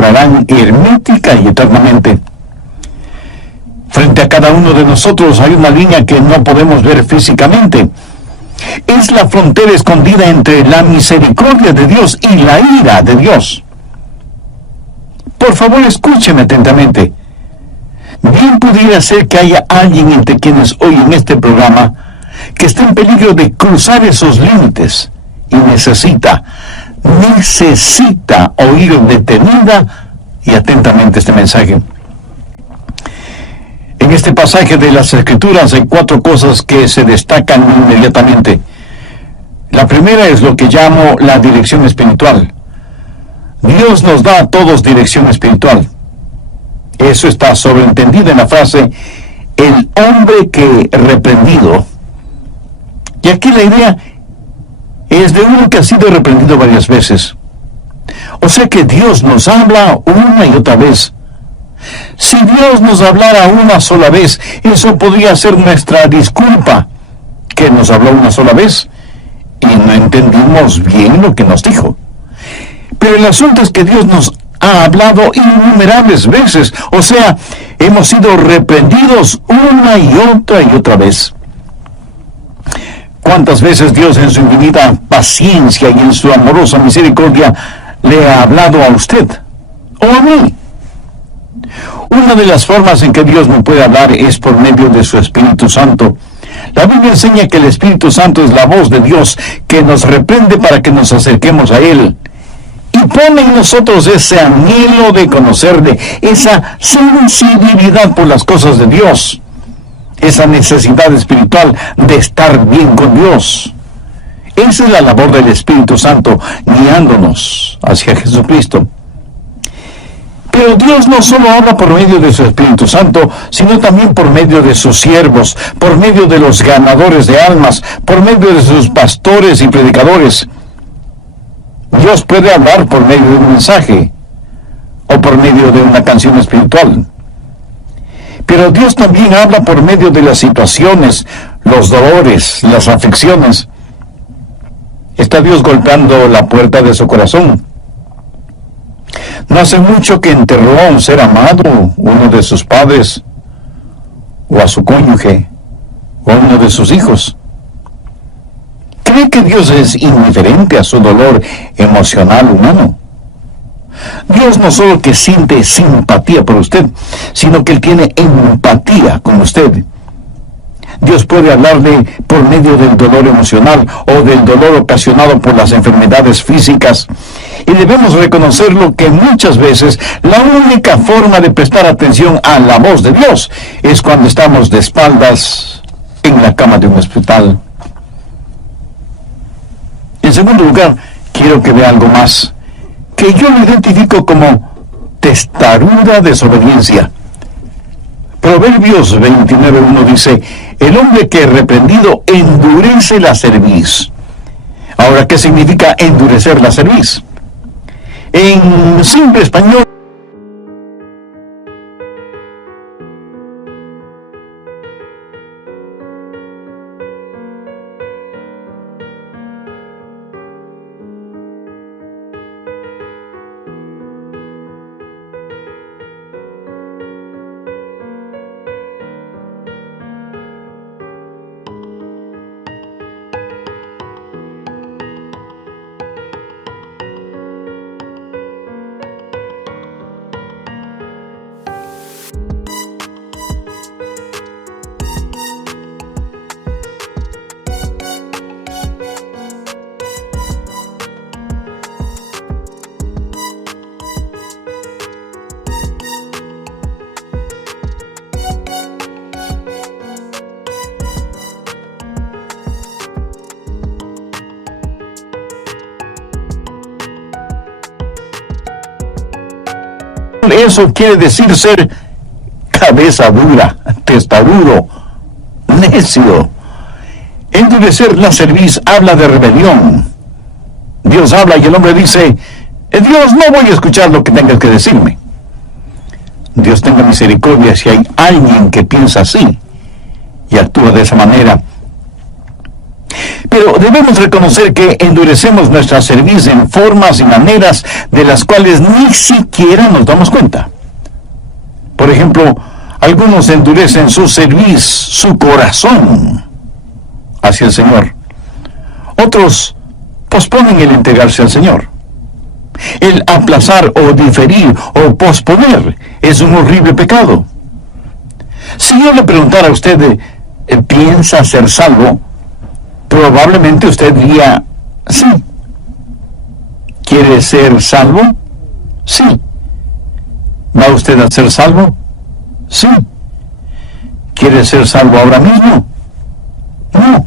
cerrarán hermética y eternamente. Frente a cada uno de nosotros hay una línea que no podemos ver físicamente. Es la frontera escondida entre la misericordia de Dios y la ira de Dios. Por favor, escúcheme atentamente. Bien pudiera ser que haya alguien entre quienes oyen este programa que esté en peligro de cruzar esos límites y necesita oír detenida y atentamente este mensaje. En este pasaje de las Escrituras hay 4 cosas que se destacan inmediatamente. La primera es lo que llamo la dirección espiritual. Dios nos da a todos dirección espiritual. Eso está sobreentendido en la frase, el hombre que reprendido. Y aquí la idea es de uno que ha sido reprendido varias veces. O sea que Dios nos habla una y otra vez. Si Dios nos hablara una sola vez, eso podría ser nuestra disculpa, que nos habló una sola vez y no entendimos bien lo que nos dijo. Pero el asunto es que Dios nos ha hablado innumerables veces, o sea, hemos sido reprendidos una y otra vez. ¿Cuántas veces Dios en su infinita paciencia y en su amorosa misericordia le ha hablado a usted o a mí? Una de las formas en que Dios me puede hablar es por medio de su Espíritu Santo. La Biblia enseña que el Espíritu Santo es la voz de Dios que nos reprende para que nos acerquemos a Él. Y pone en nosotros ese anhelo de conocerle, esa sensibilidad por las cosas de Dios, esa necesidad espiritual de estar bien con Dios. Esa es la labor del Espíritu Santo, guiándonos hacia Jesucristo. Pero Dios no solo habla por medio de su Espíritu Santo, sino también por medio de sus siervos, por medio de los ganadores de almas, por medio de sus pastores y predicadores. Dios puede hablar por medio de un mensaje o por medio de una canción espiritual. Pero Dios también habla por medio de las situaciones, los dolores, las aflicciones. Está Dios golpeando la puerta de su corazón. No hace mucho que enterró a un ser amado, uno de sus padres, o a su cónyuge, o a uno de sus hijos. ¿Cree que Dios es indiferente a su dolor emocional humano? Dios no solo que siente simpatía por usted, sino que Él tiene empatía con usted. Dios puede hablarle por medio del dolor emocional o del dolor ocasionado por las enfermedades físicas. Y debemos reconocerlo que muchas veces la única forma de prestar atención a la voz de Dios es cuando estamos de espaldas en la cama de un hospital. En segundo lugar, quiero que vea algo más, que yo lo identifico como testaruda desobediencia. Proverbios 29:1 dice, el hombre que es reprendido endurece la cerviz. Ahora, ¿qué significa endurecer la cerviz? En simple español, eso quiere decir ser cabeza dura, testarudo, necio. Endurecer la cerviz habla de rebelión. Dios habla y el hombre dice, Dios, no voy a escuchar lo que tengas que decirme. Dios tenga misericordia si hay alguien que piensa así y actúa de esa manera. Pero debemos reconocer que endurecemos nuestra cerviz en formas y maneras de las cuales ni siquiera nos damos cuenta. Por ejemplo, algunos endurecen su cerviz, su corazón hacia el Señor. Otros posponen el entregarse al Señor. El aplazar o diferir o posponer es un horrible pecado. Si yo le preguntara a usted, ¿piensa ser salvo?, probablemente usted diría, sí. ¿Quiere ser salvo? Sí. ¿Va usted a ser salvo? Sí. ¿Quiere ser salvo ahora mismo? No.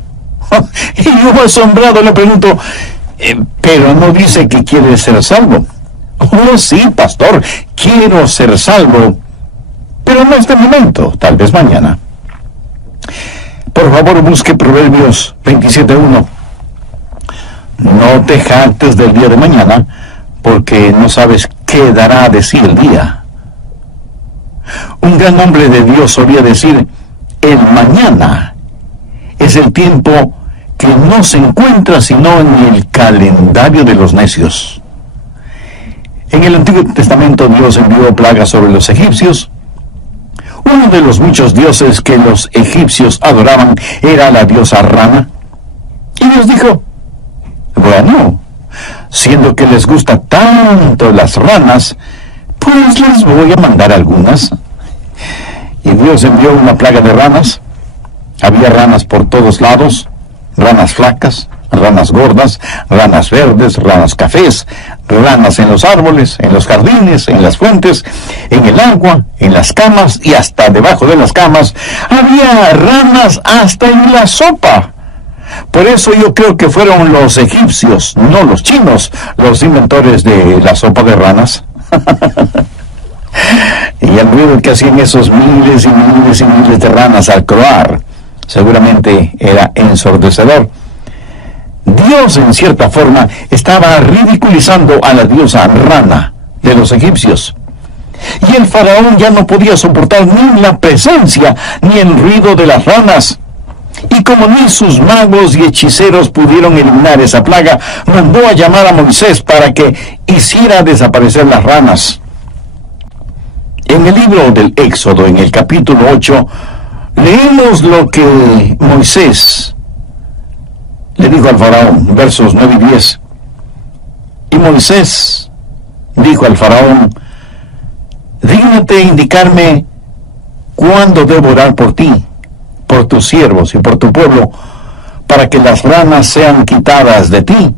Y yo asombrado le pregunto, pero no dice que quiere ser salvo. Oh, sí, pastor, quiero ser salvo, pero no este momento, tal vez mañana. Por favor, busque Proverbios 27:1. No te jactes del día de mañana, porque no sabes qué dará de sí el día. Un gran hombre de Dios solía decir, el mañana es el tiempo que no se encuentra sino en el calendario de los necios. En el Antiguo Testamento Dios envió plagas sobre los egipcios. Uno de los muchos dioses que los egipcios adoraban era la diosa Rana. Y Dios dijo, bueno, siendo que les gusta tanto las ranas, pues les voy a mandar algunas. Y Dios envió una plaga de ranas. Había ranas por todos lados, ranas flacas, ranas gordas, ranas verdes, ranas cafés, ranas en los árboles, en los jardines, en las fuentes, en el agua, en las camas y hasta debajo de las camas. Había ranas hasta en la sopa. Por eso yo creo que fueron los egipcios, no los chinos, los inventores de la sopa de ranas. Y el ruido que hacían esos miles y miles y miles de ranas al croar, seguramente era ensordecedor. Dios, en cierta forma, estaba ridiculizando a la diosa Rana de los egipcios. Y el faraón ya no podía soportar ni la presencia ni el ruido de las ranas. Y como ni sus magos y hechiceros pudieron eliminar esa plaga, mandó a llamar a Moisés para que hiciera desaparecer las ranas. En el libro del Éxodo, en el capítulo 8, leemos lo que Moisés le dijo al faraón, versos 9 y 10. Y Moisés dijo al faraón, dígnate indicarme cuándo debo orar por ti, por tus siervos y por tu pueblo, para que las ranas sean quitadas de ti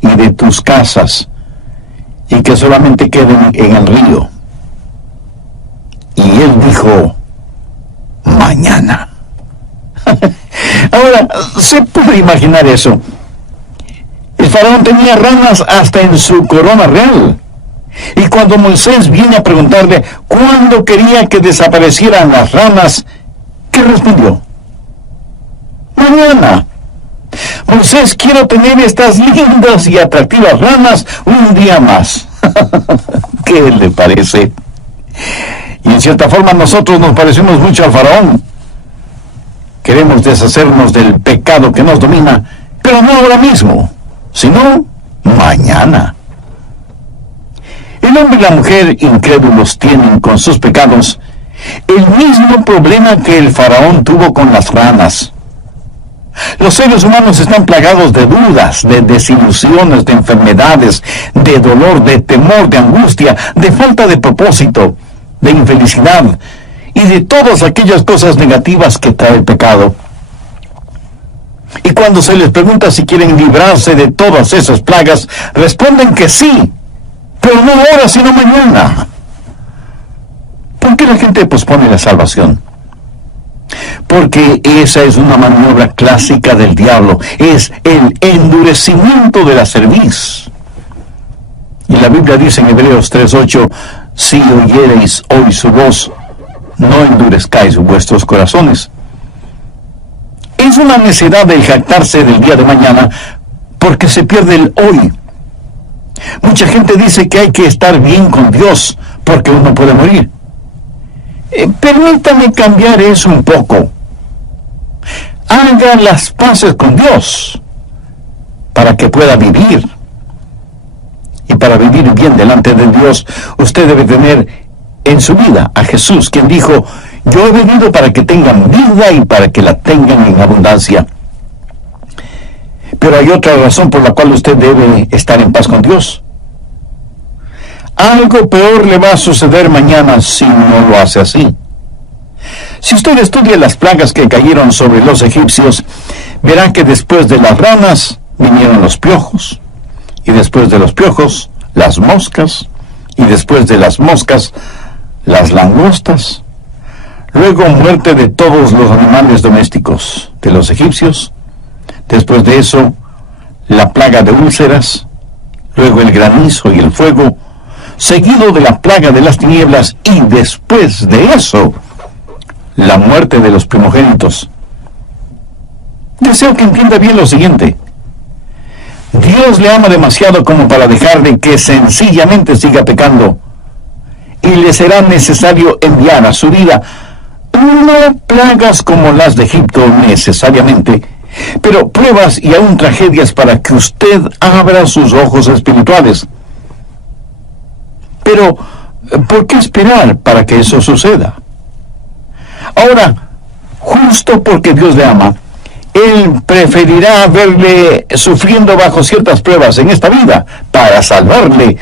y de tus casas, y que solamente queden en el río. Y él dijo, mañana. Ahora, ¿se puede imaginar eso? El faraón tenía ranas hasta en su corona real. Y cuando Moisés viene a preguntarle cuándo quería que desaparecieran las ranas, ¿qué respondió? Mañana. Moisés, quiero tener estas lindas y atractivas ranas un día más. ¿Qué le parece? Y en cierta forma nosotros nos parecemos mucho al faraón. Queremos deshacernos del pecado que nos domina, pero no ahora mismo, sino mañana. El hombre y la mujer incrédulos tienen con sus pecados el mismo problema que el faraón tuvo con las ranas. Los seres humanos están plagados de dudas, de desilusiones, de enfermedades, de dolor, de temor, de angustia, de falta de propósito, de infelicidad y de todas aquellas cosas negativas que trae el pecado. Y cuando se les pregunta si quieren librarse de todas esas plagas, responden que sí, pero no ahora, sino mañana. ¿Por qué la gente pospone la salvación? Porque esa es una maniobra clásica del diablo, es el endurecimiento de la cerviz. Y la Biblia dice en Hebreos 3:8, si oyereis hoy su voz, no endurezcáis vuestros corazones. Es una necedad el jactarse del día de mañana, porque se pierde el hoy. Mucha gente dice que hay que estar bien con Dios, porque uno puede morir. Permítame cambiar eso un poco. Haga las paces con Dios, para que pueda vivir. Y para vivir bien delante de Dios, usted debe tener en su vida a Jesús, quien dijo: yo he venido para que tengan vida y para que la tengan en abundancia. Pero hay otra razón por la cual usted debe estar en paz con Dios. Algo peor le va a suceder mañana si no lo hace así. Si usted estudia las plagas que cayeron sobre los egipcios, verá que después de las ranas vinieron los piojos, y después de los piojos, las moscas, y después de las moscas, las langostas. Luego muerte de todos los animales domésticos de los egipcios. Después de eso, la plaga de úlceras, luego el granizo y el fuego, seguido de la plaga de las tinieblas, y después de eso, la muerte de los primogénitos. Deseo que entienda bien lo siguiente. Dios le ama demasiado como para dejarle que sencillamente siga pecando, y le será necesario enviar a su vida no plagas como las de Egipto necesariamente, pero pruebas y aún tragedias para que usted abra sus ojos espirituales. Pero, ¿por qué esperar para que eso suceda? Ahora, justo porque Dios le ama, Él preferirá verle sufriendo bajo ciertas pruebas en esta vida para salvarle,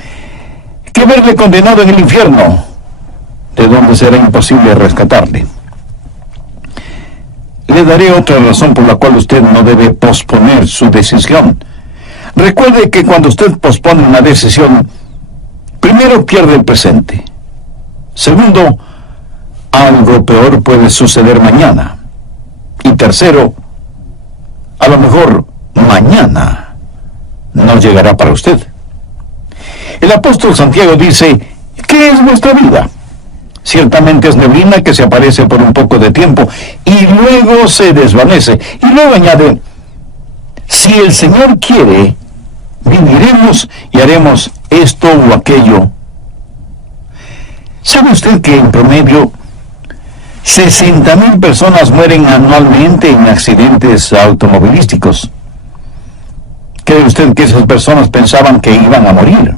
que verle condenado en el infierno, de donde será imposible rescatarle. Le daré otra razón por la cual usted no debe posponer su decisión. Recuerde que cuando usted pospone una decisión, primero pierde el presente. Segundo, algo peor puede suceder mañana. Y tercero, a lo mejor mañana no llegará para usted. El apóstol Santiago dice: ¿qué es vuestra vida? Ciertamente es neblina que se aparece por un poco de tiempo y luego se desvanece. Y luego añade: si el Señor quiere, viviremos y haremos esto o aquello. ¿Sabe usted que en promedio 60,000 personas mueren anualmente en accidentes automovilísticos? ¿Cree usted que esas personas pensaban que iban a morir?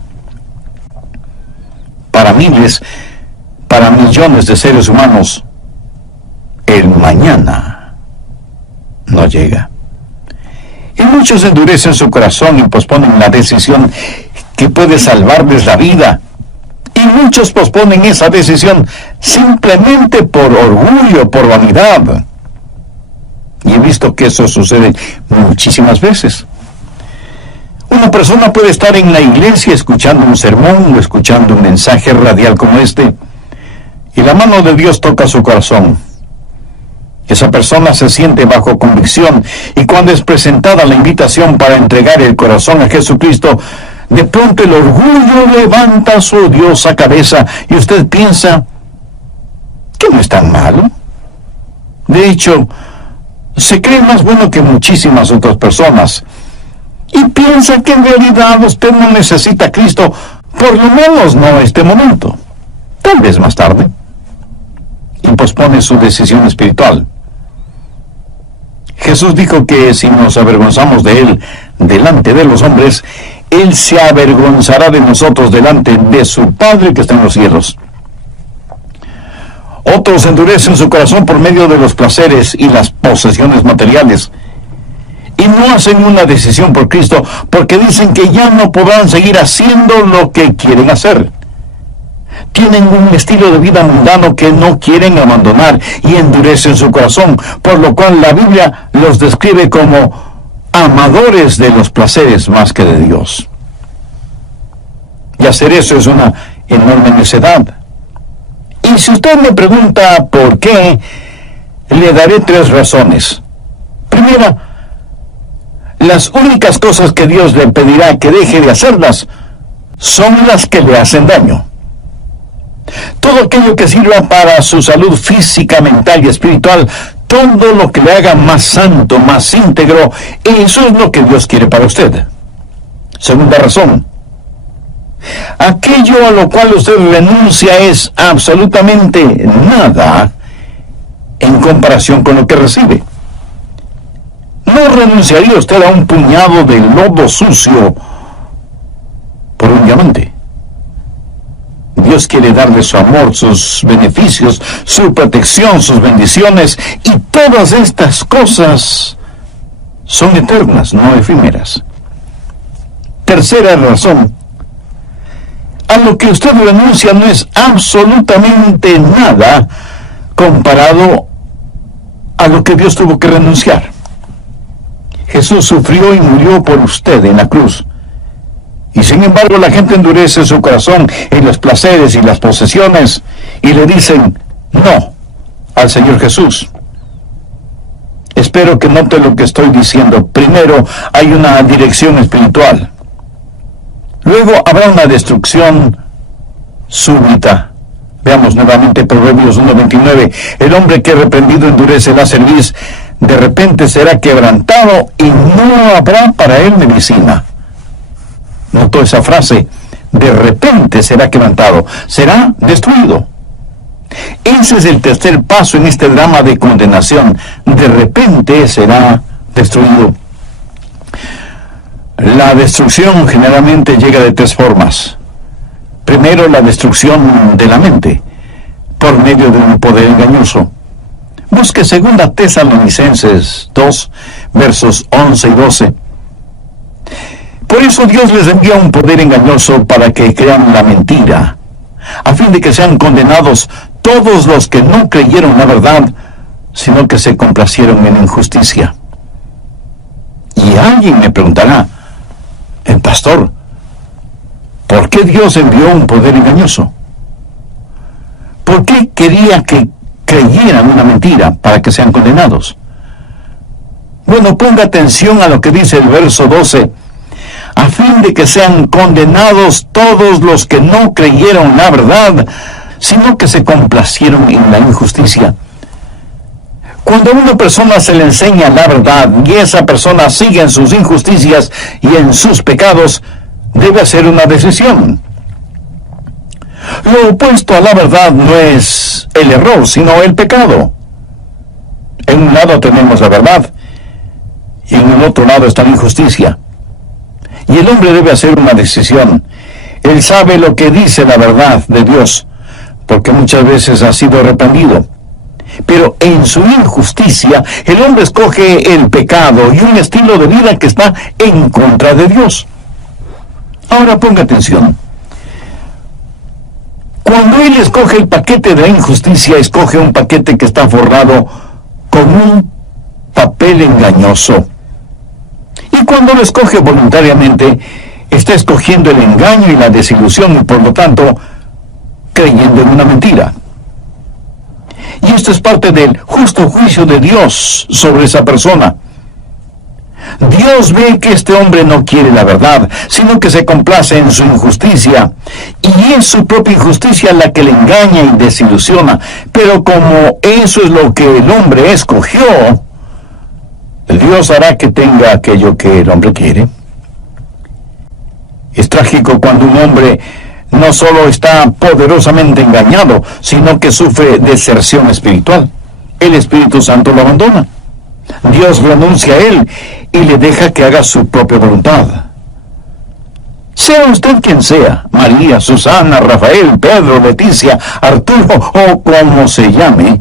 Para miles, para millones de seres humanos, el mañana no llega. Y muchos endurecen su corazón y posponen la decisión que puede salvarles la vida. Y muchos posponen esa decisión simplemente por orgullo, por vanidad. Y he visto que eso sucede muchísimas veces. Una persona puede estar en la iglesia escuchando un sermón o escuchando un mensaje radial como este, y la mano de Dios toca su corazón. Esa persona se siente bajo convicción, y cuando es presentada la invitación para entregar el corazón a Jesucristo, de pronto el orgullo levanta su odiosa cabeza y usted piensa que no es tan malo. De hecho, se cree más bueno que muchísimas otras personas y piensa que en realidad usted no necesita a Cristo, por lo menos no en este momento, tal vez más tarde, y pospone su decisión espiritual. Jesús dijo que si nos avergonzamos de Él delante de los hombres, Él se avergonzará de nosotros delante de su Padre que está en los cielos. Otros endurecen su corazón por medio de los placeres y las posesiones materiales, y no hacen una decisión por Cristo porque dicen que ya no podrán seguir haciendo lo que quieren hacer. Tienen un estilo de vida mundano que no quieren abandonar y endurecen su corazón, por lo cual la Biblia los describe como amadores de los placeres más que de Dios. Y hacer eso es una enorme necedad. Y si usted me pregunta por qué, le daré 3 razones. Primera, las únicas cosas que Dios le pedirá que deje de hacerlas son las que le hacen daño. Todo aquello que sirva para su salud física, mental y espiritual, todo lo que le haga más santo, más íntegro, eso es lo que Dios quiere para usted. Segunda razón, aquello a lo cual usted renuncia es absolutamente nada en comparación con lo que recibe. ¿No renunciaría usted a un puñado de lodo sucio por un diamante? Dios quiere darle su amor, sus beneficios, su protección, sus bendiciones, y todas estas cosas son eternas, no efímeras. Tercera razón: a lo que usted renuncia no es absolutamente nada comparado a lo que Dios tuvo que renunciar. Jesús sufrió y murió por usted en la cruz. Y sin embargo la gente endurece su corazón en los placeres y las posesiones y le dicen no al Señor Jesús. Espero que note lo que estoy diciendo. Primero, hay una dirección espiritual. Luego habrá una destrucción súbita. Veamos nuevamente Proverbios 1:29. El hombre que reprendido endurece la cerviz, de repente será quebrantado y no habrá para él medicina. Notó esa frase: de repente será quebrantado, será destruido. Ese es el tercer paso en este drama de condenación. De repente será destruido. La destrucción generalmente llega de tres formas. Primero, la destrucción de la mente, por medio de un poder engañoso. Busque 2 Tesalonicenses 2, versos 11 y 12. Por eso Dios les envía un poder engañoso para que crean la mentira, a fin de que sean condenados todos los que no creyeron la verdad, sino que se complacieron en injusticia. Y alguien me preguntará: pastor, ¿por qué Dios envió un poder engañoso? ¿Por qué quería que creyeran una mentira para que sean condenados? Bueno, ponga atención a lo que dice el verso 12. A fin de que sean condenados todos los que no creyeron la verdad, sino que se complacieron en la injusticia. Cuando a una persona se le enseña la verdad y esa persona sigue en sus injusticias y en sus pecados, debe hacer una decisión. Lo opuesto a la verdad no es el error, sino el pecado. En un lado tenemos la verdad y en el otro lado está la injusticia. Y el hombre debe hacer una decisión. Él sabe lo que dice la verdad de Dios, porque muchas veces ha sido reprendido. Pero en su injusticia, el hombre escoge el pecado y un estilo de vida que está en contra de Dios. Ahora ponga atención. Cuando él escoge el paquete de la injusticia, escoge un paquete que está forrado con un papel engañoso. Y cuando lo escoge voluntariamente, está escogiendo el engaño y la desilusión y por lo tanto creyendo en una mentira. Y esto es parte del justo juicio de Dios sobre esa persona. Dios ve que este hombre no quiere la verdad, sino que se complace en su injusticia. Y es su propia injusticia la que le engaña y desilusiona. Pero como eso es lo que el hombre escogió, Dios hará que tenga aquello que el hombre quiere. Es trágico cuando un hombre no solo está poderosamente engañado, sino que sufre deserción espiritual. El Espíritu Santo lo abandona. Dios renuncia a él y le deja que haga su propia voluntad. Sea usted quien sea, María, Susana, Rafael, Pedro, Leticia, Arturo o como se llame,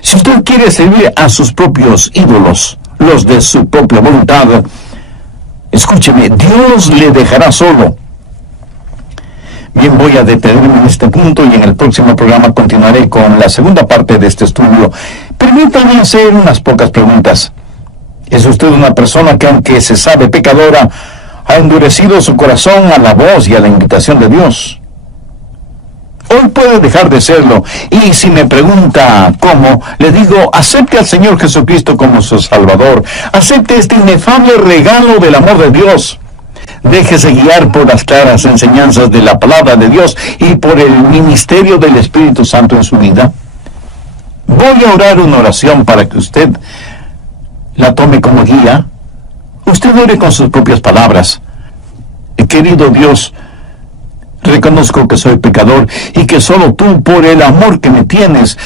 si usted quiere servir a sus propios ídolos, los de su propia voluntad, escúcheme, Dios le dejará solo. Bien, voy a detenerme en este punto y en el próximo programa continuaré con la segunda parte de este estudio. Permítanme hacer unas pocas preguntas. ¿Es usted una persona que, aunque se sabe pecadora, ha endurecido su corazón a la voz y a la invitación de Dios? Hoy puede dejar de serlo, y si me pregunta cómo, le digo: acepte al Señor Jesucristo como su Salvador. Acepte este inefable regalo del amor de Dios. Déjese guiar por las claras enseñanzas de la palabra de Dios y por el ministerio del Espíritu Santo en su vida. Voy a orar una oración para que usted la tome como guía. Usted ore con sus propias palabras. Querido Dios, reconozco que soy pecador y que solo tú, por el amor que me tienes,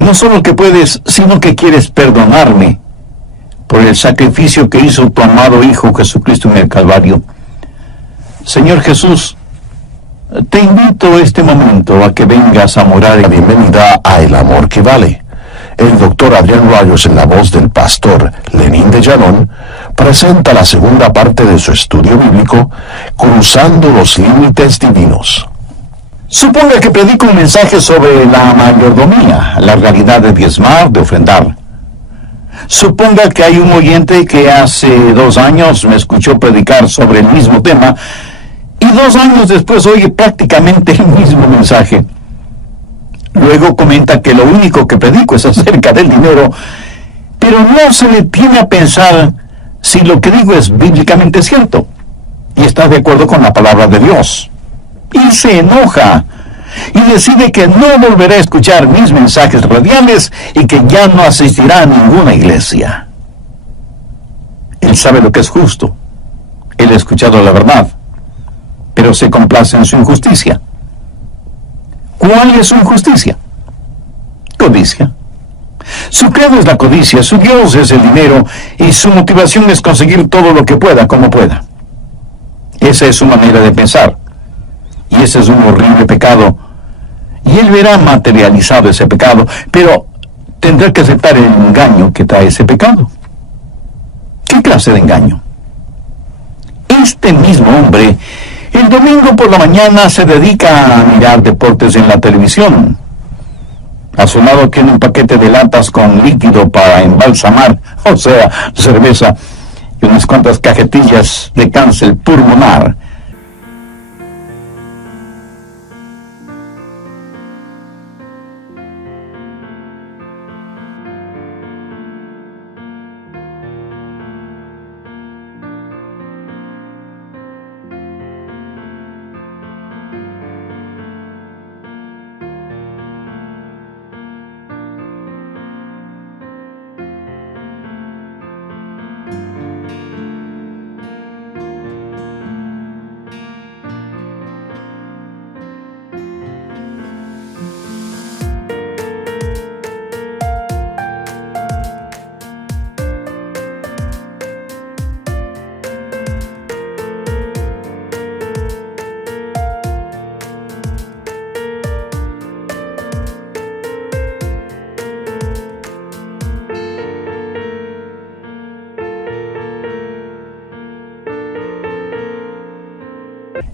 no solo que puedes, sino que quieres perdonarme. por el sacrificio que hizo tu amado Hijo Jesucristo en el Calvario. Señor Jesús, te invito este momento a que vengas a morar en Bienvenida a El Amor que Vale. El doctor Adrián Rayos, en la voz del pastor Lenín de Llanón, presenta la segunda parte de su estudio bíblico, Cruzando los Límites Divinos. Suponga que predico un mensaje sobre la mayordomía, la realidad de diezmar, de ofrendar. Suponga que hay un oyente que hace 2 años me escuchó predicar sobre el mismo tema y 2 años después oye prácticamente el mismo mensaje. Luego comenta que lo único que predico es acerca del dinero, pero no se detiene a pensar si lo que digo es bíblicamente cierto y está de acuerdo con la palabra de Dios. Y se enoja y decide que no volverá a escuchar mis mensajes radiales y que ya no asistirá a ninguna iglesia. Él sabe lo que es justo. Él ha escuchado la verdad, pero se complace en su injusticia. ¿Cuál es su injusticia? Codicia. Su credo es la codicia, su Dios es el dinero y su motivación es conseguir todo lo que pueda, como pueda. Esa es su manera de pensar. Y ese es un horrible pecado. Y él verá materializado ese pecado, pero tendrá que aceptar el engaño que trae ese pecado. ¿Qué clase de engaño? Este mismo hombre, el domingo por la mañana se dedica a mirar deportes en la televisión. A su lado tiene un paquete de latas con líquido para embalsamar, o sea, cerveza, y unas cuantas cajetillas de cáncer pulmonar.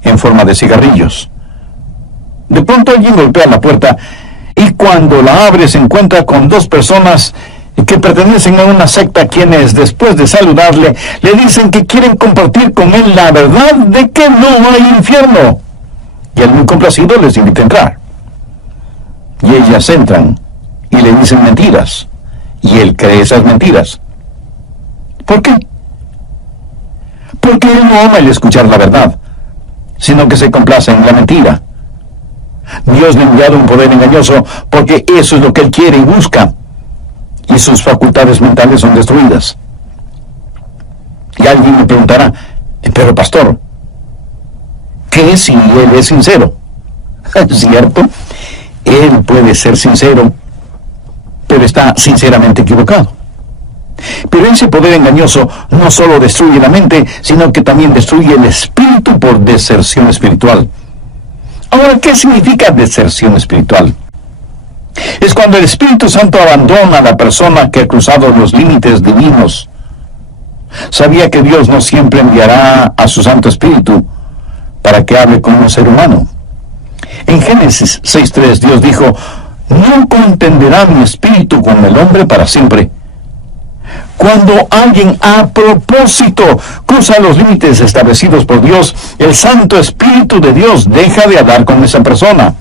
En forma de cigarrillos. De pronto alguien golpea la puerta y cuando la abre se encuentra con 2 personas que pertenecen a una secta, quienes después de saludarle le dicen que quieren compartir con él la verdad de que no hay infierno. Y él, muy complacido, les invita a entrar. Y ellas entran y le dicen mentiras. Y él cree esas mentiras. ¿Por qué? Porque él no ama el escuchar la verdad, sino que se complace en la mentira. Dios le ha enviado un poder engañoso porque eso es lo que él quiere y busca, y sus facultades mentales son destruidas. Y alguien me preguntará, pero pastor, ¿qué si él es sincero? ¿Es cierto? Él puede ser sincero, pero está sinceramente equivocado. Pero ese poder engañoso no solo destruye la mente, sino que también destruye el espíritu por deserción espiritual. Ahora, ¿qué significa deserción espiritual? Es cuando el Espíritu Santo abandona a la persona que ha cruzado los límites divinos. Sabía que Dios no siempre enviará a su Santo Espíritu para que hable con un ser humano. En Génesis 6:3 Dios dijo, no contenderá mi espíritu con el hombre para siempre. Cuando alguien a propósito cruza los límites establecidos por Dios, el Santo Espíritu de Dios deja de hablar con esa persona.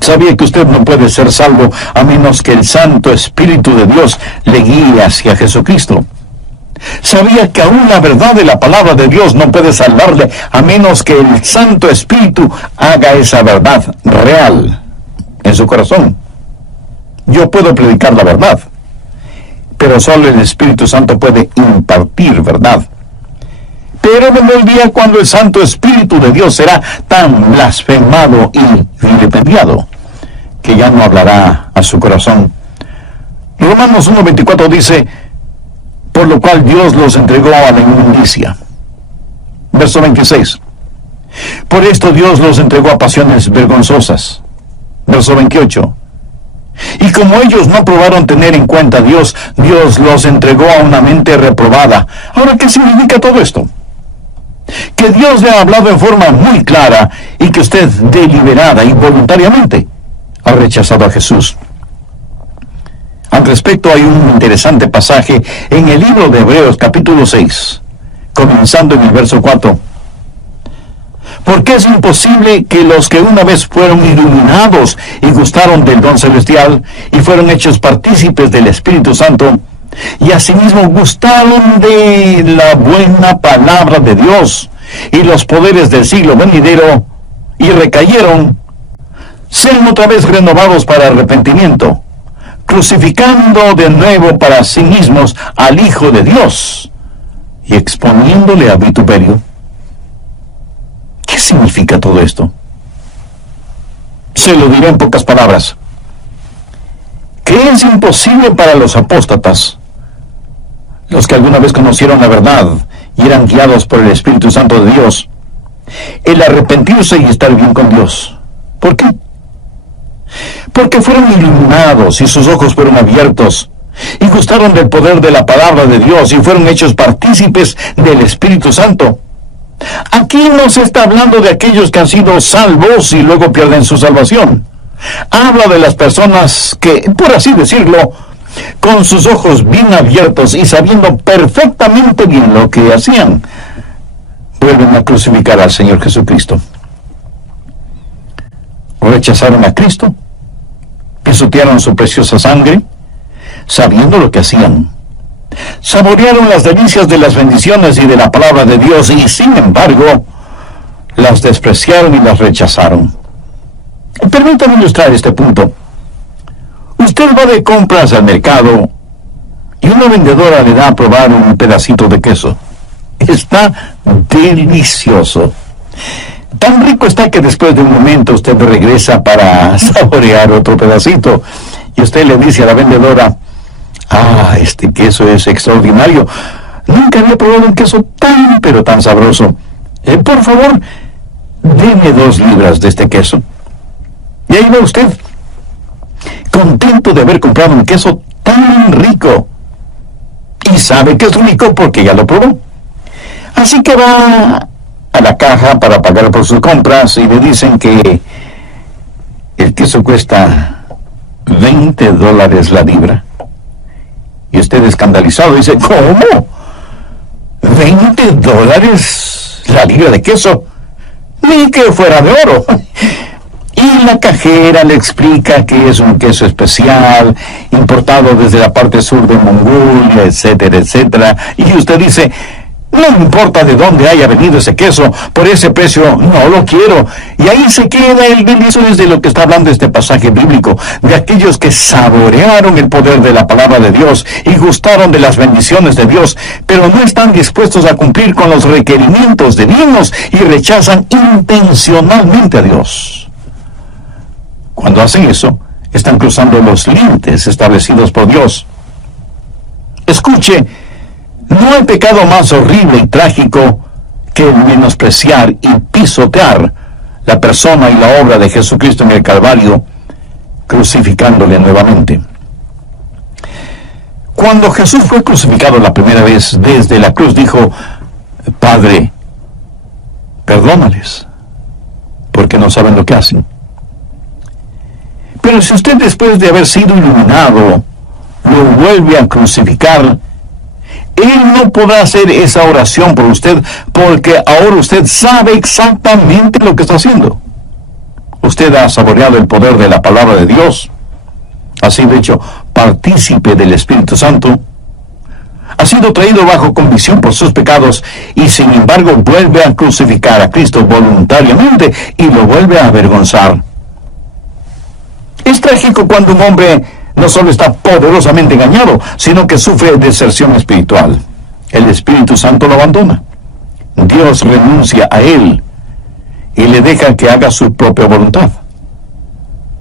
¿Sabía que usted no puede ser salvo a menos que el Santo Espíritu de Dios le guíe hacia Jesucristo? ¿Sabía que aún la verdad de la palabra de Dios no puede salvarle a menos que el Santo Espíritu haga esa verdad real en su corazón? Yo puedo predicar la verdad, pero solo el Espíritu Santo puede impartir verdad. Pero vendrá el día cuando el Santo Espíritu de Dios será tan blasfemado y vilipendiado que ya no hablará a su corazón. Romanos 1:24 dice, por lo cual Dios los entregó a la inmundicia. Verso 26. Por esto Dios los entregó a pasiones vergonzosas. Verso 28. Y como ellos no probaron tener en cuenta a Dios, Dios los entregó a una mente reprobada. Ahora, ¿qué significa todo esto? Que Dios le ha hablado en forma muy clara y que usted deliberada y voluntariamente ha rechazado a Jesús. Al respecto, hay un interesante pasaje en el libro de Hebreos capítulo 6, comenzando en el verso 4. Porque es imposible que los que una vez fueron iluminados y gustaron del don celestial y fueron hechos partícipes del Espíritu Santo, y asimismo gustaron de la buena palabra de Dios y los poderes del siglo venidero, y recayeron, sean otra vez renovados para arrepentimiento, crucificando de nuevo para sí mismos al Hijo de Dios y exponiéndole a vituperio. ¿Qué significa todo esto? Se lo diré en pocas palabras. Que es imposible para los apóstatas, los que alguna vez conocieron la verdad y eran guiados por el Espíritu Santo de Dios, el arrepentirse y estar bien con Dios. ¿Por qué? Porque fueron iluminados y sus ojos fueron abiertos y gustaron del poder de la palabra de Dios y fueron hechos partícipes del Espíritu Santo. Aquí no se está hablando de aquellos que han sido salvos y luego pierden su salvación. Habla de las personas que, por así decirlo, con sus ojos bien abiertos y sabiendo perfectamente bien lo que hacían, vuelven a crucificar al Señor Jesucristo. Rechazaron a Cristo, pisotearon su preciosa sangre, sabiendo lo que hacían. Saborearon las delicias de las bendiciones y de la palabra de Dios y, sin embargo, las despreciaron y las rechazaron. Permítame ilustrar este punto. Usted va de compras al mercado y una vendedora le da a probar un pedacito de queso. Está delicioso. Tan rico está que después de un momento usted regresa para saborear otro pedacito y usted le dice a la vendedora: ah, este queso es extraordinario. Nunca había probado un queso tan, pero tan sabroso. Por favor, deme 2 libras de este queso. Y ahí va usted, contento de haber comprado un queso tan rico. Y sabe que es rico porque ya lo probó. Así que va a la caja para pagar por sus compras y le dicen que el queso cuesta $20 la libra. Y usted, escandalizado, dice: ¿cómo? ¿$20 la libra de queso? Ni que fuera de oro. Y la cajera le explica que es un queso especial, importado desde la parte sur de Mongolia, etcétera, etcétera. Y usted dice: no me importa de dónde haya venido ese queso, por ese precio no lo quiero. Y ahí se queda el bien. Eso es de lo que está hablando este pasaje bíblico, de aquellos que saborearon el poder de la palabra de Dios y gustaron de las bendiciones de Dios, pero no están dispuestos a cumplir con los requerimientos divinos y rechazan intencionalmente a Dios. Cuando hacen eso, están cruzando los límites establecidos por Dios. Escuche, no hay pecado más horrible y trágico que el menospreciar y pisotear la persona y la obra de Jesucristo en el Calvario, crucificándole nuevamente. Cuando Jesús fue crucificado la primera vez, desde la cruz dijo: Padre, perdónales, porque no saben lo que hacen. Pero si usted, después de haber sido iluminado, lo vuelve a crucificar, Él no podrá hacer esa oración por usted, porque ahora usted sabe exactamente lo que está haciendo. Usted ha saboreado el poder de la palabra de Dios, ha sido hecho partícipe del Espíritu Santo, ha sido traído bajo convicción por sus pecados, y sin embargo vuelve a crucificar a Cristo voluntariamente y lo vuelve a avergonzar. Es trágico cuando un hombre no solo está poderosamente engañado, sino que sufre deserción espiritual. El Espíritu Santo lo abandona. Dios renuncia a él y le deja que haga su propia voluntad.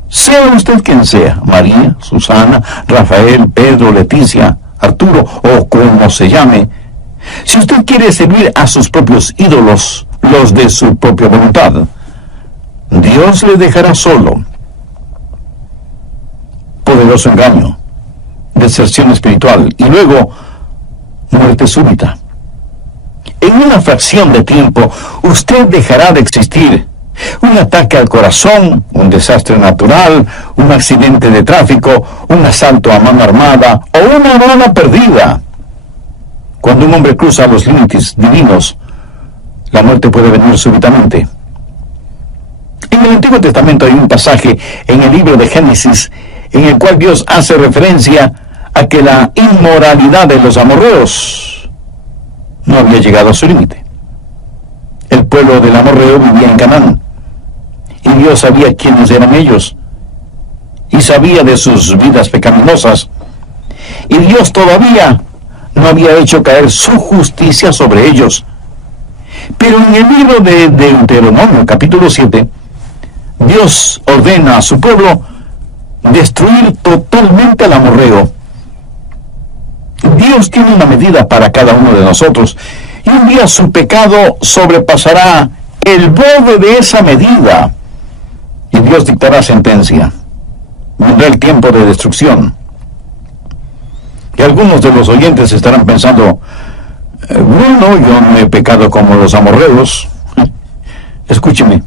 Sea usted quien sea, María, Susana, Rafael, Pedro, Leticia, Arturo o como se llame, si usted quiere servir a sus propios ídolos, los de su propia voluntad, Dios le dejará solo. Poderoso engaño, deserción espiritual y luego muerte súbita. En una fracción de tiempo, usted dejará de existir. Un ataque al corazón, un desastre natural, un accidente de tráfico, un asalto a mano armada o una bala perdida. Cuando un hombre cruza los límites divinos, la muerte puede venir súbitamente. En el Antiguo Testamento hay un pasaje en el libro de Génesis en el cual Dios hace referencia a que la inmoralidad de los amorreos no había llegado a su límite. El pueblo del amorreo vivía en Canaán, y Dios sabía quiénes eran ellos, y sabía de sus vidas pecaminosas, y Dios todavía no había hecho caer su justicia sobre ellos. Pero en el libro de Deuteronomio, capítulo 7, Dios ordena a su pueblo destruir totalmente al amorreo. Dios tiene una medida para cada uno de nosotros, y un día su pecado sobrepasará el borde de esa medida, y Dios dictará sentencia. Vendrá el tiempo de destrucción. Y algunos de los oyentes estarán pensando, bueno, yo no he pecado como los amorreos. Escúcheme.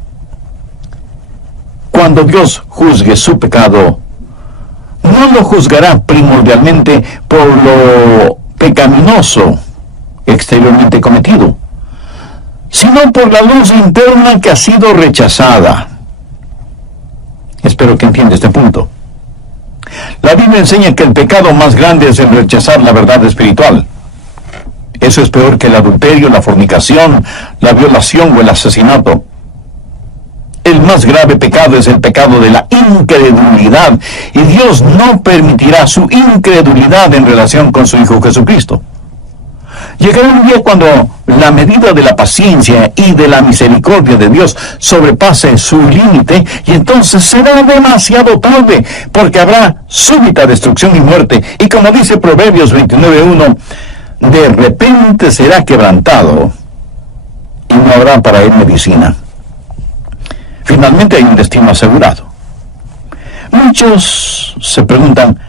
Cuando Dios juzgue su pecado, no lo juzgará primordialmente por lo pecaminoso exteriormente cometido, sino por la luz interna que ha sido rechazada. Espero que entienda este punto. La Biblia enseña que el pecado más grande es el rechazar la verdad espiritual. Eso es peor que el adulterio, la fornicación, la violación o el asesinato. El más grave pecado es el pecado de la incredulidad, y Dios no permitirá su incredulidad en relación con su Hijo Jesucristo. Llegará un día cuando la medida de la paciencia y de la misericordia de Dios sobrepase su límite, y entonces será demasiado tarde, porque habrá súbita destrucción y muerte, y como dice Proverbios 29:1, de repente será quebrantado, y no habrá para él medicina. Finalmente hay un destino asegurado. Muchos se preguntan,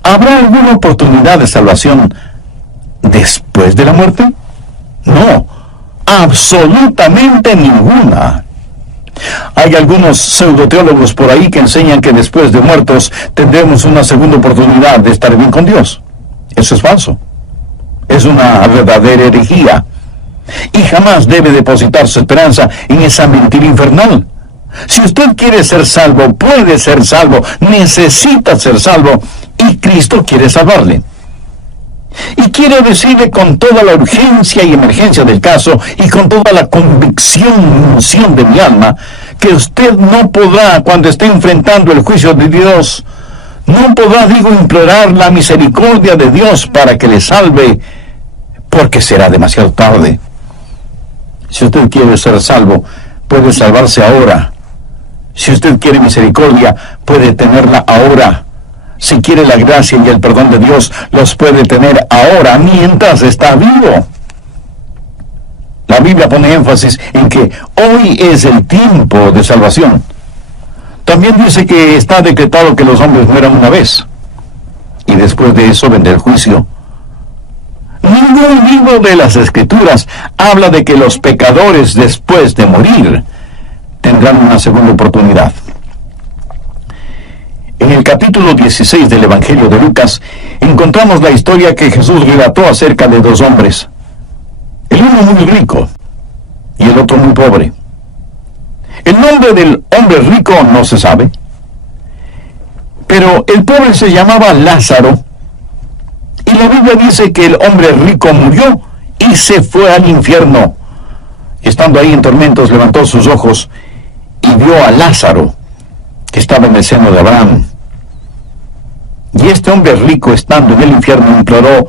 ¿habrá alguna oportunidad de salvación después de la muerte? No, absolutamente ninguna. Hay algunos pseudoteólogos por ahí que enseñan que después de muertos tendremos una segunda oportunidad de estar bien con Dios. Eso es falso. Es una verdadera herejía. Y jamás debe depositar su esperanza en esa mentira infernal. Si usted quiere ser salvo, puede ser salvo, necesita ser salvo, y Cristo quiere salvarle. Y quiero decirle con toda la urgencia y emergencia del caso, y con toda la convicción y unción de mi alma, que usted no podrá, cuando esté enfrentando el juicio de Dios, no podrá, implorar la misericordia de Dios para que le salve, porque será demasiado tarde. Si usted quiere ser salvo, puede salvarse ahora. Si usted quiere misericordia, puede tenerla ahora. Si quiere la gracia y el perdón de Dios, los puede tener ahora, mientras está vivo. La Biblia pone énfasis en que hoy es el tiempo de salvación. También dice que está decretado que los hombres mueran una vez, y después de eso vendrá el juicio. Ningún libro de las Escrituras habla de que los pecadores, después de morir, tendrán una segunda oportunidad. En el capítulo 16 del Evangelio de Lucas, encontramos la historia que Jesús relató acerca de dos hombres. El uno muy rico y el otro muy pobre. El nombre del hombre rico no se sabe, pero el pobre se llamaba Lázaro, y la Biblia dice que el hombre rico murió y se fue al infierno. Estando ahí en tormentos, levantó sus ojos y vio a Lázaro, que estaba en el seno de Abraham. Y este hombre rico, estando en el infierno, imploró: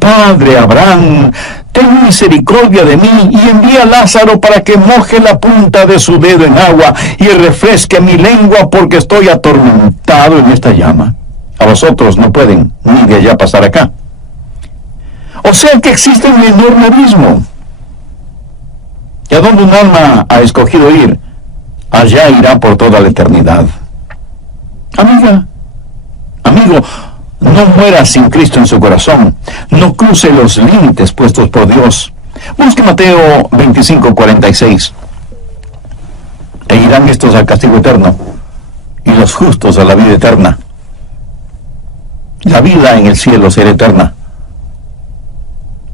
Padre Abraham, ten misericordia de mí y envía a Lázaro para que moje la punta de su dedo en agua y refresque mi lengua, porque estoy atormentado en esta llama. a vosotros no pueden ni de allá pasar acá. O sea que existe un enorme abismo. Y a donde un alma ha escogido ir, allá irá por toda la eternidad. Amiga, amigo, no muera sin Cristo en su corazón. No cruce los límites puestos por Dios. Busque Mateo 25:46. E irán estos al castigo eterno, y los justos a la vida eterna. La vida en el cielo será eterna.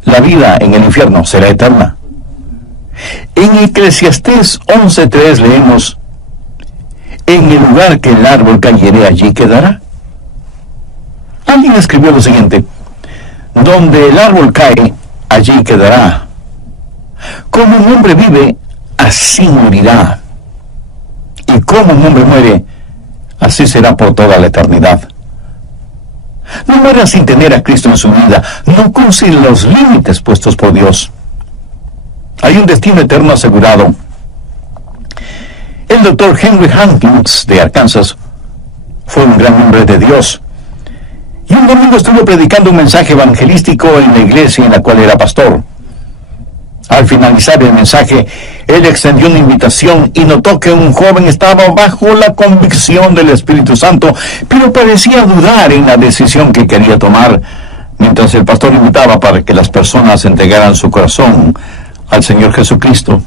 La vida en el infierno será eterna. En Eclesiastés 11:3 leemos: en el lugar que el árbol cayere, allí quedará. Alguien escribió lo siguiente: donde el árbol cae, allí quedará. Como un hombre vive, así morirá. Y como un hombre muere, así será por toda la eternidad. No muera sin tener a Cristo en su vida. No cruce los límites puestos por Dios. Hay un destino eterno asegurado. El doctor Henry Hankins de Arkansas fue un gran hombre de Dios. Y un domingo estuvo predicando un mensaje evangelístico en la iglesia en la cual era pastor. Al finalizar el mensaje, él extendió una invitación y notó que un joven estaba bajo la convicción del Espíritu Santo, pero parecía dudar en la decisión que quería tomar, mientras el pastor invitaba para que las personas entregaran su corazón al Señor Jesucristo.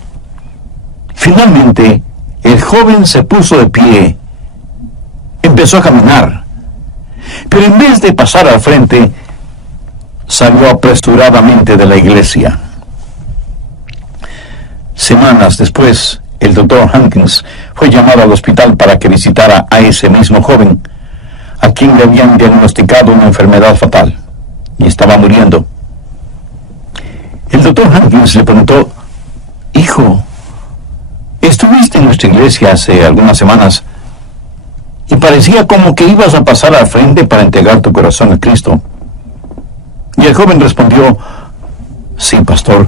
Finalmente, el joven se puso de pie, empezó a caminar, pero en vez de pasar al frente, salió apresuradamente de la iglesia. Semanas después, el doctor Hankins fue llamado al hospital para que visitara a ese mismo joven, a quien le habían diagnosticado una enfermedad fatal, y estaba muriendo. El doctor Hankins le preguntó: hijo, estuviste en nuestra iglesia hace algunas semanas y parecía como que ibas a pasar al frente para entregar tu corazón a Cristo. Y el joven respondió: sí, pastor.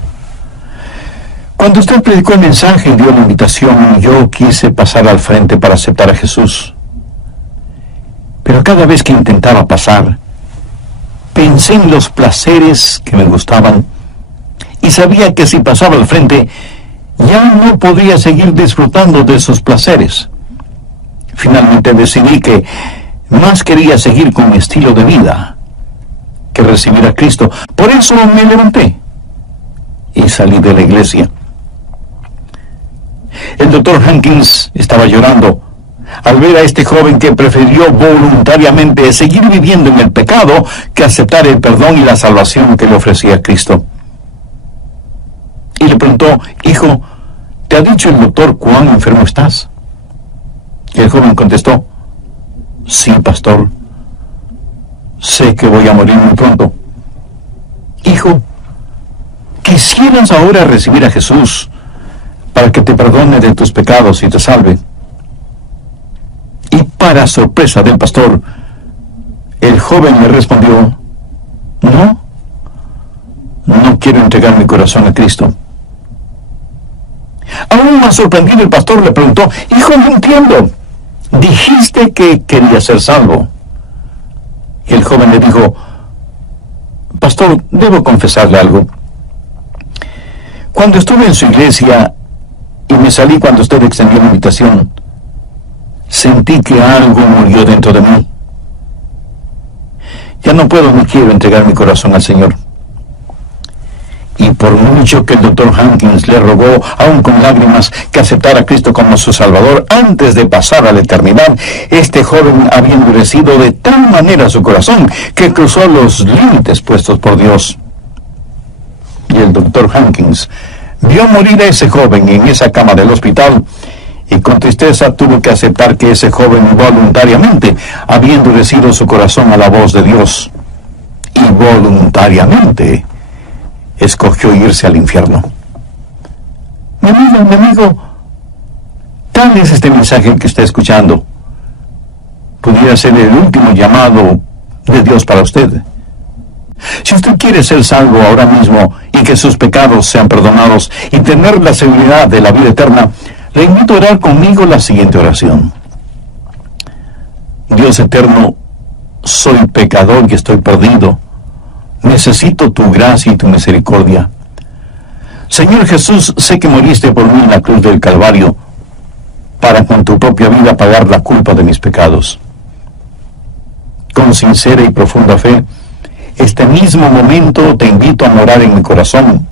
Cuando usted predicó el mensaje y dio la invitación, yo quise pasar al frente para aceptar a Jesús. Pero cada vez que intentaba pasar, pensé en los placeres que me gustaban y sabía que si pasaba al frente, ya no podría seguir disfrutando de esos placeres. Finalmente decidí que más quería seguir con mi estilo de vida que recibir a Cristo. Por eso me levanté y salí de la iglesia. El doctor Hankins estaba llorando al ver a este joven que prefirió voluntariamente seguir viviendo en el pecado que aceptar el perdón y la salvación que le ofrecía Cristo. Y le preguntó: hijo, ¿te ha dicho el doctor cuán enfermo estás? Y el joven contestó: sí, pastor, sé que voy a morir muy pronto. Hijo, ¿quisieras ahora recibir a Jesús para que te perdone de tus pecados y te salve? Y para sorpresa del pastor, el joven le respondió: no quiero entregar mi corazón a Cristo. Aún más sorprendido, el pastor le preguntó: hijo, no entiendo, dijiste que quería ser salvo. Y el joven le dijo: pastor, debo confesarle algo. Cuando estuve en su iglesia y me salí cuando usted extendió la invitación, sentí que algo murió dentro de mí. Ya no puedo ni quiero entregar mi corazón al Señor. Y por mucho que el doctor Hankins le rogó, aún con lágrimas, que aceptara a Cristo como su Salvador antes de pasar a la eternidad, este joven había endurecido de tal manera su corazón que cruzó los límites puestos por Dios. Y el doctor Hankins vio morir a ese joven en esa cama del hospital, y con tristeza tuvo que aceptar que ese joven voluntariamente había endurecido su corazón a la voz de Dios, y voluntariamente escogió irse al infierno. Mi amigo, tal es este mensaje que está escuchando. Pudiera ser el último llamado de Dios para usted. Si usted quiere ser salvo ahora mismo y que sus pecados sean perdonados y tener la seguridad de la vida eterna, le invito a orar conmigo la siguiente oración. Dios eterno, soy pecador y estoy perdido. Necesito tu gracia y tu misericordia. Señor Jesús, sé que moriste por mí en la cruz del Calvario para con tu propia vida pagar la culpa de mis pecados. Con sincera y profunda fe, este mismo momento te invito a morar en mi corazón